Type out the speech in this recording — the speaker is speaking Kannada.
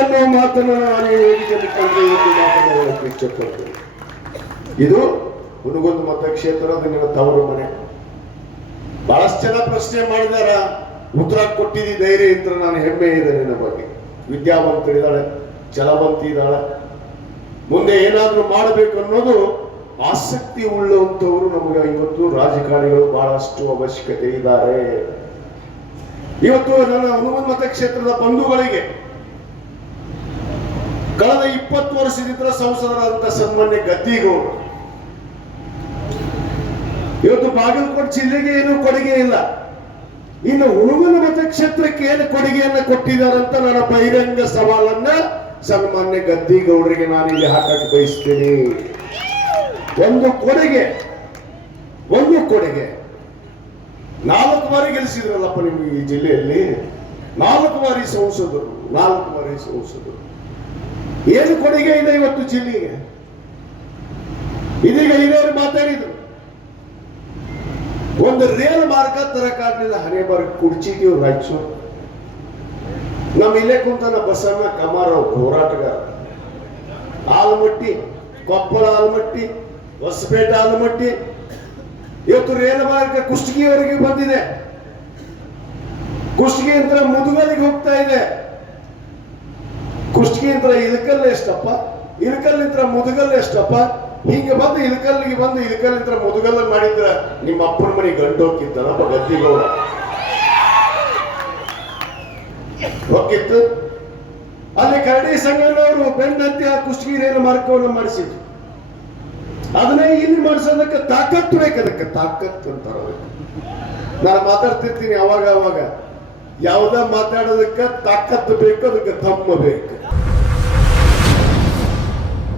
ಅನ್ನೋ ಮಾತನ್ನು ನಾನು ಮಾತನಾಡಕ್ಕೆ ಇಷ್ಟಪಡ್ತೇನೆ. ಇದು ಹುನಗುಂದ ಮತಕ್ಷೇತ್ರದ ನಿಮ್ಮ ತವರು ಮನೆ. ಬಹಳಷ್ಟು ಜನ ಪ್ರಶ್ನೆ ಮಾಡಿದಾರ, ಉತ್ತರ ಕೊಟ್ಟಿದ್ದಿ ಧೈರ್ಯ ಇದ್ರೆ ನಾನು ಹೆಮ್ಮೆ ಇದೆ ನಿನ್ನ ಬಗ್ಗೆ. ವಿದ್ಯಾವಂತರಿದ್ದಾಳೆ, ಛಲವಂತಿ ಇದ್ದಾಳೆ, ಮುಂದೆ ಏನಾದ್ರೂ ಮಾಡಬೇಕು ಅನ್ನೋದು ಆಸಕ್ತಿ ಉಳ್ಳಂತವರು ನಮಗೆ ಇವತ್ತು ರಾಜಕಾರಣಿಗಳು ಬಹಳಷ್ಟು ಅವಶ್ಯಕತೆ ಇದ್ದಾರೆ. ಇವತ್ತು ನನ್ನ ಹುನಗುಂದ ಮತಕ್ಷೇತ್ರದ ಬಂಧುಗಳಿಗೆ ಕಳೆದ 20 ವರ್ಷದಿಂದ ಸಂಸದರಾದಂತ ಸನ್ಮಾನ್ಯ ಗದ್ದಿಗೌಡರು ಇವತ್ತು ಬಾಗಲಕೋಟೆ ಜಿಲ್ಲೆಗೆ ಏನು ಕೊಡುಗೆ ಇಲ್ಲ. ಇನ್ನು ಹುನಗುಂದ ಮತಕ್ಷೇತ್ರಕ್ಕೆ ಏನು ಕೊಡುಗೆಯನ್ನ ಕೊಟ್ಟಿದ್ದಾರಂತ ನನ್ನ ಬಹಿರಂಗ ಸವಾಲನ್ನ ಸನ್ಮಾನ್ಯ ಗದ್ದಿಗೌಡರಿಗೆ ನಾನು ಇಲ್ಲಿ ಹಾಕಕ್ಕೆ ಬಯಸ್ತೀನಿ. ಒಂದು ಕೊಡುಗೆ 4 ಬಾರಿ ಗೆಲ್ಲಿಸಿದ್ರಲ್ಲಪ್ಪ ನಿಮಗೆ ಈ ಜಿಲ್ಲೆಯಲ್ಲಿ. 4 ಬಾರಿ ಸಂಸದರು. ಏನು ಕೊಡುಗೆ ಇದೆ ಇವತ್ತು ಜಿಲ್ಲೆಗೆ? ಇದೀಗ ಹಿರಿಯರು ಮಾತಾಡಿದ್ರು, ಒಂದು ರೇಲ್ ಮಾರ್ಗ ತರಕಾಗಲಿಲ್ಲ. ಹಣೆ ಬಾರ್ ಕುರ್ಚಿದೀವ್ ರಾಯಚೂರು. ನಮ್ಮ ಇಲ್ಲೇ ಕುಂತನ ಬಸಣ್ಣ ಕಮಾರ್ ಹೋರಾಟಗಾರ. ಆಲಮಟ್ಟಿ, ಕೊಪ್ಪಳ ಆಲಮಟ್ಟಿ, ಹೊಸಪೇಟೆ ಆಲಮಟ್ಟಿ, ಇವತ್ತು ರೇಲ್ ಮಾರ್ಗ ಕುಷ್ಟಗಿಯವರೆಗೆ ಬಂದಿದೆ. ಕುಷ್ಟಗಿ ಅಂತ ಮುದುಗಲಿಗೆ ಹೋಗ್ತಾ ಇದೆ. ಕುಷ್ಟಗಿ ಅಂತ ಇಳಕಲ್ ಎಷ್ಟಪ್ಪ, ಇಳಕಲ್ಲಿಂದ ಮುದುಗಲ್ ಎಷ್ಟಪ್ಪ, ಹಿಂಗೆ ಬಂದು ಇಳಕಲ್ಲಿಗೆ ಬಂದು ಇಳಕಲ್ಲಿಂದ ಮುದುಗಲ್ಲ ಮಾಡಿದ್ರ ನಿಮ್ಮ ಅಪ್ಪನ ಮನೆ ಗಂಟು ಹೋಗಿತ್ತಲ್ಲಪ್ಪ ಗದ್ದಿಗೌಡ ಹೋಗಿತ್ತು. ಅಲ್ಲಿ ಕರಡಿ ಸಂಘನವರು ಬೆನ್ನತ್ತಿ ಆ ಕುಷ್ಟಗಿ ರೇಲು ಮಾರ್ಗವನ್ನು ಮಾಡಿಸಿದ್ರು. ಅದನ್ನೇ ಇಲ್ಲಿ ಮಾಡಿಸೋದಕ್ಕೆ ತಾಕತ್ತು ಬೇಕು. ಅದಕ್ಕೆ ತಾಕತ್ತು ಅಂತಾರ. ನಾನು ಮಾತಾಡ್ತಿರ್ತೀನಿ ಅವಾಗ ಯಾವುದ ಮಾತಾಡೋದಕ್ಕೆ ತಾಕತ್ತು ಬೇಕು, ಅದಕ್ಕೆ ತಮ್ಮ ಬೇಕು.